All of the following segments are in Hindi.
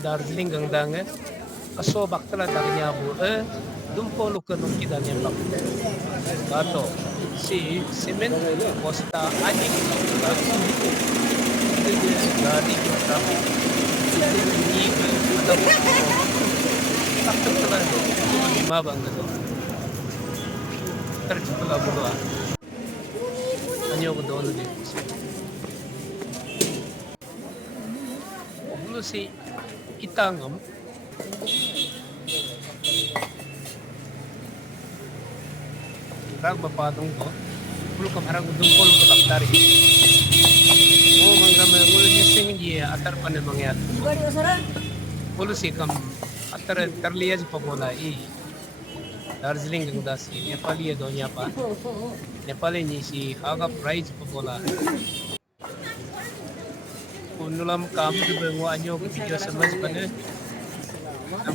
Darjeeling gangdang aso baktala dagnya bu dumpo lukan kita nya bak bato si semen costa aji kita gadi kita ni ada baktala do lima bang do terjepla budo anyo ko doon di bulo si itangam rag bapadong ko bulo kam harang dumpol ko taktari oh mangga mangulo ni sing dia atar pa na mangyat bulo si kam atar tarliya ji pabola i Darjeeling gangda si Nepali donya pa Nepali ni si haga price pabola उन्नुलम काम के बंगवानियों की वीडियो समझ बने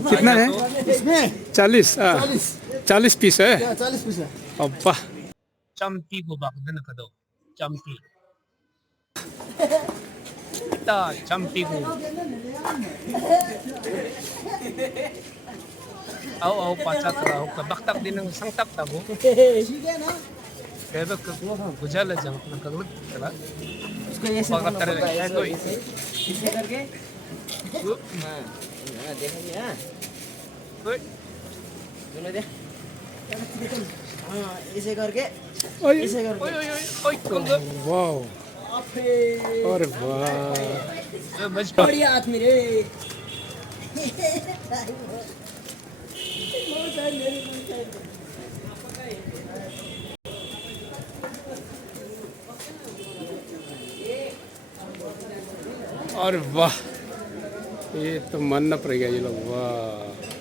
कितना है? इसमें 40 40 पीस है 40 पीस है। अब्बा चम्पी को बागदन कदो चम्पी ता चम्पी को आओ पाचा तला हो कबक तक दिन संग तक तबो ठीक है ना, केबक को गुजल जंग न कगल तला उसको ऐसे पकड़ कर पकड़ना है पड़ता कोई है, ऐसे करके हाँ हाँ देखेंगे हाँ कोई सुनो दे हाँ ऐसे करके ओए ऐसे ओए करके ओए ओए कंग वाओ अबे अरे वाह बच पा बढ़िया हाथ मेरे अरे वाह ये तो मानना पड़ेगा ये लोग वाह